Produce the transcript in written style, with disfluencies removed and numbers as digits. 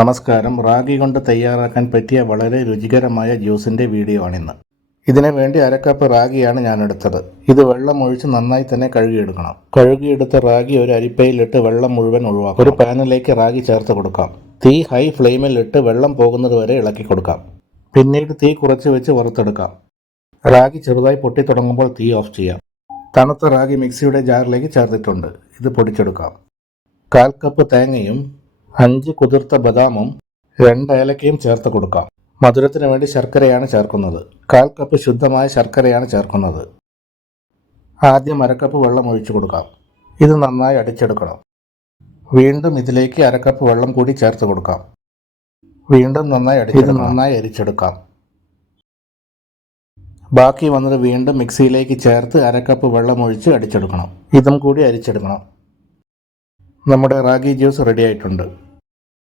നമസ്കാരം. റാഗി കൊണ്ട് തയ്യാറാക്കാൻ പറ്റിയ വളരെ രുചികരമായ ജ്യൂസിൻ്റെ വീഡിയോ ആണിന്ന്. ഇതിനു വേണ്ടി 1/2 കപ്പ് റാഗിയാണ് ഞാൻ എടുത്തത്. ഇത് വെള്ളം ഒഴിച്ച് നന്നായി തന്നെ കഴുകിയെടുക്കണം. കഴുകിയെടുത്ത റാഗി ഒരു അരിപ്പയിലിട്ട് വെള്ളം മുഴുവൻ ഒഴിവാക്കാം. ഒരു പാനിലേക്ക് റാഗി ചേർത്ത് കൊടുക്കാം. തീ ഹൈ ഫ്ലെയിമിൽ ഇട്ട് വെള്ളം പോകുന്നത് വരെ ഇളക്കി കൊടുക്കാം. പിന്നീട് തീ കുറച്ച് വെച്ച് വറുത്തെടുക്കാം. റാഗി ചെറുതായി പൊട്ടി തുടങ്ങുമ്പോൾ തീ ഓഫ് ചെയ്യാം. തണുത്ത റാഗി മിക്സിയുടെ ജാറിലേക്ക് ചേർത്തിട്ടുണ്ട്. ഇത് പൊടിച്ചെടുക്കാം. 1/4 കപ്പ് തേങ്ങയും 5 കുതിർത്ത ബദാമും 2 ഏലക്കയും ചേർത്ത് കൊടുക്കാം. മധുരത്തിന് വേണ്ടി ശർക്കരയാണ് ചേർക്കുന്നത്. 1/4 കപ്പ് ശുദ്ധമായ ശർക്കരയാണ് ചേർക്കുന്നത്. ആദ്യം 1/2 കപ്പ് വെള്ളം ഒഴിച്ചു കൊടുക്കാം. ഇത് നന്നായി അടിച്ചെടുക്കണം. വീണ്ടും ഇതിലേക്ക് 1/2 കപ്പ് വെള്ളം കൂടി ചേർത്ത് കൊടുക്കാം. വീണ്ടും നന്നായി അരിച്ചെടുക്കാം. ബാക്കി വന്നത് വീണ്ടും മിക്സിയിലേക്ക് ചേർത്ത് 1/2 കപ്പ് വെള്ളം ഒഴിച്ച് അടിച്ചെടുക്കണം. ഇതും കൂടി അരിച്ചെടുക്കണം. നമ്മുടെ റാഗി ജ്യൂസ് റെഡി ആയിട്ടുണ്ട്.